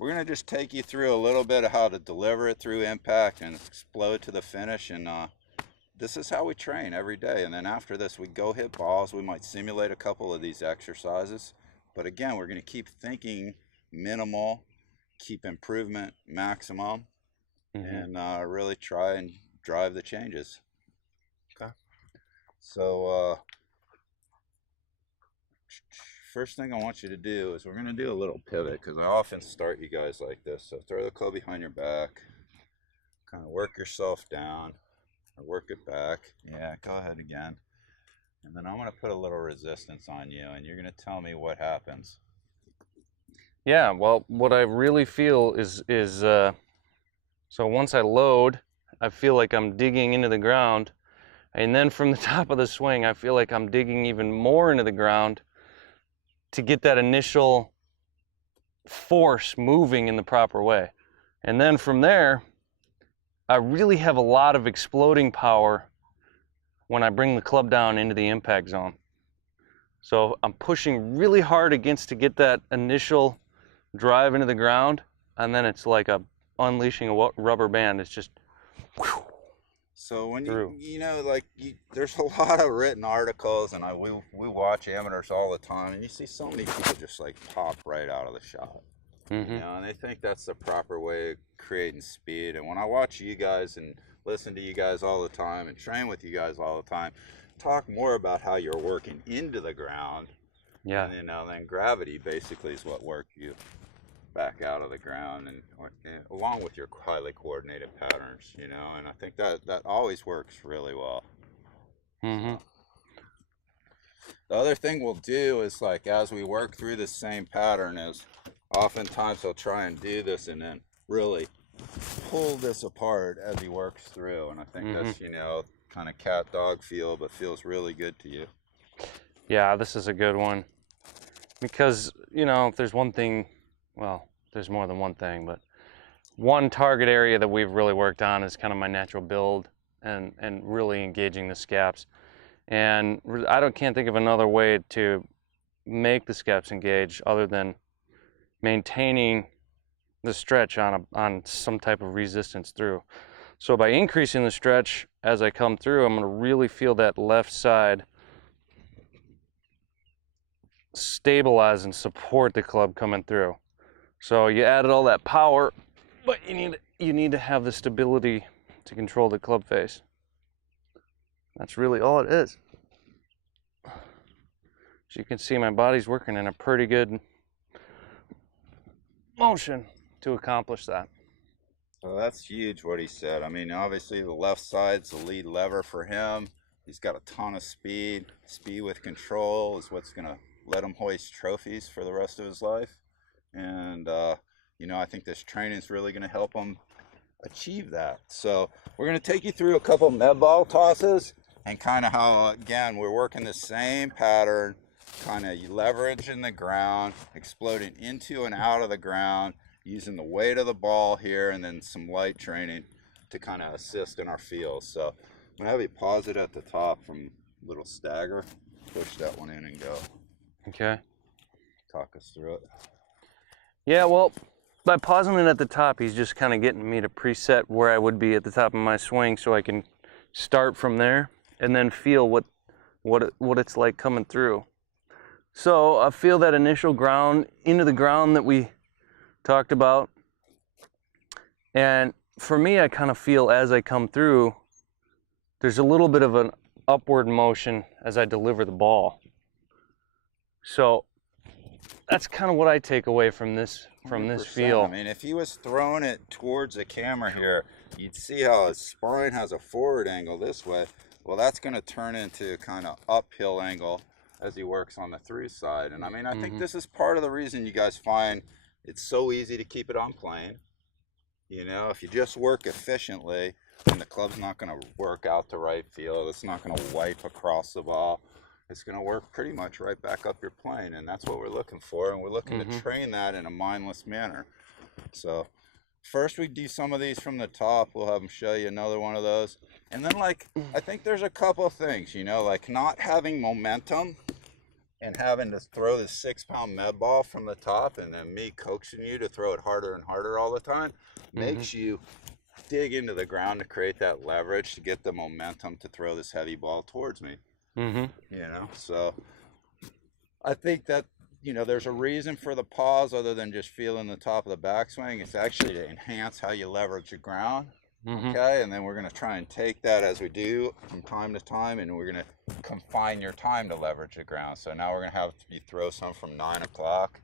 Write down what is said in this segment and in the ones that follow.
we're going to just take you through a little bit of how to deliver it through impact and explode to the finish. And this is how we train every day. And then after this, we go hit balls. We might simulate a couple of these exercises. But again, we're going to keep thinking minimal, keep improvement maximum, and really try and drive the changes. Okay. So first thing I want you to do is we're going to do a little pivot, because I often start you guys like this. So throw the club behind your back, kind of work yourself down, or work it back. Yeah, go ahead again. And then I'm going to put a little resistance on you, and you're going to tell me what happens. Yeah, well, what I really feel is so once I load, I feel like I'm digging into the ground, and then from the top of the swing, I feel like I'm digging even more into the ground to get that initial force moving in the proper way. And then from there, I really have a lot of exploding power when I bring the club down into the impact zone. So I'm pushing really hard against to get that initial drive into the ground, and then it's like unleashing a rubber band. It's just whew, so when through. there's a lot of written articles, and we watch amateurs all the time, and you see so many people just like pop right out of the shot. You know, and they think that's the proper way of creating speed. And when I watch you guys and listen to you guys all the time and train with you guys all the time, talk more about how you're working into the ground. Yeah. And then gravity basically is what worked you back out of the ground, and along with your highly coordinated patterns, you know, and I think that always works really well. The other thing we'll do is, like, as we work through the same pattern, is oftentimes he'll try and do this and then really pull this apart as he works through, and I think that's, you know, kind of cat dog feel, but feels really good to you. Yeah, this is a good one, because, you know, if there's one thing, well, there's more than one thing, but one target area that we've really worked on is kind of my natural build and really engaging the scaps. And can't think of another way to make the scaps engage other than maintaining the stretch on some type of resistance through. So by increasing the stretch as I come through, I'm going to really feel that left side stabilize and support the club coming through. So you added all that power, but you need to have the stability to control the club face. That's really all it is. As you can see, my body's working in a pretty good motion to accomplish that. So that's huge what he said. I mean, obviously the left side's the lead lever for him. He's got a ton of speed. Speed with control is what's going to let him hoist trophies for the rest of his life. And, you know, I think this training is really going to help him achieve that. So we're going to take you through a couple med ball tosses and kind of how, again, we're working the same pattern, kind of leveraging the ground, exploding into and out of the ground, using the weight of the ball here, and then some light training to kind of assist in our feels. So I'm going to have you pause it at the top from little stagger. Push that one in and go. Okay. Talk us through it. Yeah, well, by pausing it at the top, he's just kind of getting me to preset where I would be at the top of my swing, so I can start from there and then feel what it's like coming through. So I feel that initial ground into the ground that we talked about, and for me, I kind of feel as I come through, there's a little bit of an upward motion as I deliver the ball. So that's kind of what I take away from this 100%. feel. I mean, if he was throwing it towards the camera here, you'd see how his spine has a forward angle this way. Well, that's going to turn into kind of uphill angle as he works on the through side. And I mean, I think this is part of the reason you guys find it's so easy to keep it on plane. You know, if you just work efficiently, then the club's not going to work out the right field. It's not going to wipe across the ball. It's going to work pretty much right back up your plane, and that's what we're looking for, and we're looking to train that in a mindless manner. So first we do some of these from the top. We'll have them show you another one of those. And then, like, I think there's a couple of things, you know, like not having momentum and having to throw this 6-pound med ball from the top, and then me coaxing you to throw it harder and harder all the time, makes you dig into the ground to create that leverage to get the momentum to throw this heavy ball towards me. You know, so I think that, you know, there's a reason for the pause other than just feeling the top of the backswing. It's actually to enhance how you leverage the ground. Okay, and then we're going to try and take that as we do from time to time, and we're going to confine your time to leverage the ground. So now we're going to have you throw some from 9 o'clock.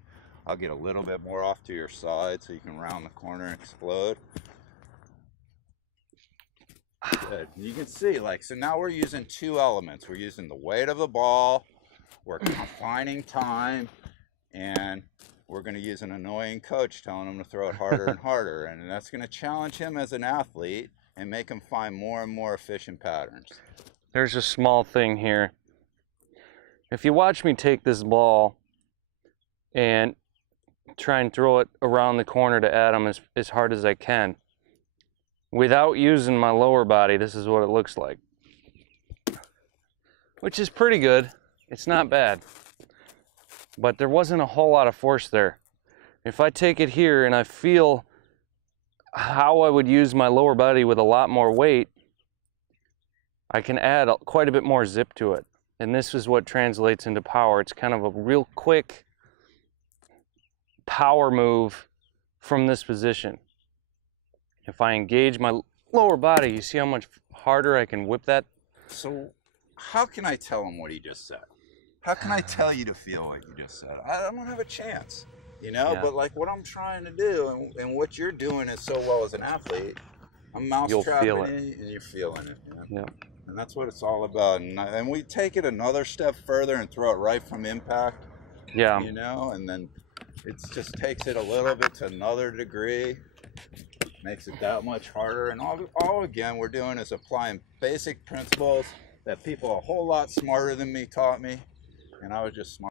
I'll get a little bit more off to your side so you can round the corner and explode. Good. You can see, like, so now we're using 2 elements. We're using the weight of the ball, we're confining time, and we're going to use an annoying coach telling him to throw it harder and harder. And that's going to challenge him as an athlete and make him find more and more efficient patterns. There's a small thing here. If you watch me take this ball and try and throw it around the corner to Adam as hard as I can, without using my lower body, this is what it looks like. Which is pretty good. It's not bad. But there wasn't a whole lot of force there. If I take it here and I feel how I would use my lower body with a lot more weight, I can add quite a bit more zip to it. And this is what translates into power. It's kind of a real quick power move from this position. If I engage my lower body, you see how much harder I can whip that? So how can I tell him what he just said? How can I tell you to feel what you just said? I don't have a chance, you know? Yeah. But like what I'm trying to do and what you're doing is so well as an athlete, I'm mousetrapping it and you're feeling it. You know? Yeah. And that's what it's all about. And we take it another step further and throw it right from impact. Yeah. You know, and then it just takes it a little bit to another degree, makes it that much harder. And all again we're doing is applying basic principles that people a whole lot smarter than me taught me. And I was just smart.